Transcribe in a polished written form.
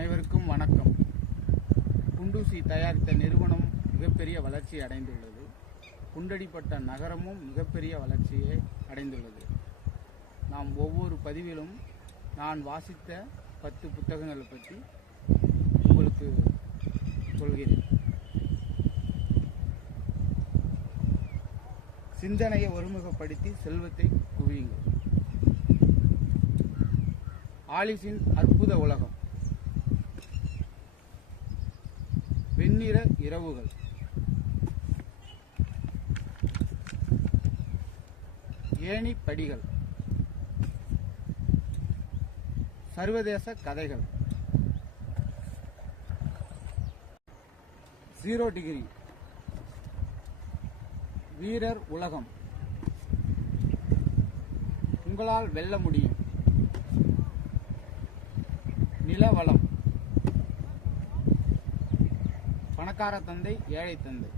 அனைவருக்கும் வணக்கம். குண்டூசி தயாரித்த நிறுவனம் மிகப்பெரிய வளர்ச்சி அடைந்துள்ளது. குண்டடிப்பட்ட நகரமும் மிகப்பெரிய வளர்ச்சியை அடைந்துள்ளது. நாம் ஒவ்வொரு பதிவிலும் நான் வாசித்த 10 புத்தகங்களை பற்றி உங்களுக்கு சொல்கிறேன். சிந்தனையை ஒருமுகப்படுத்தி செல்வத்தை குவியுங்கள். ஆலிஸின் அற்புத உலகம், வெண்ணிற இரவுகள், ஏணி படிகள், சர்வதேச கதைகள், 0 டிகிரி, வீரர் உலகம், உங்களால் வெல்ல முடியும், நிலவளம், பணக்கார தந்தை ஏழை தந்தை,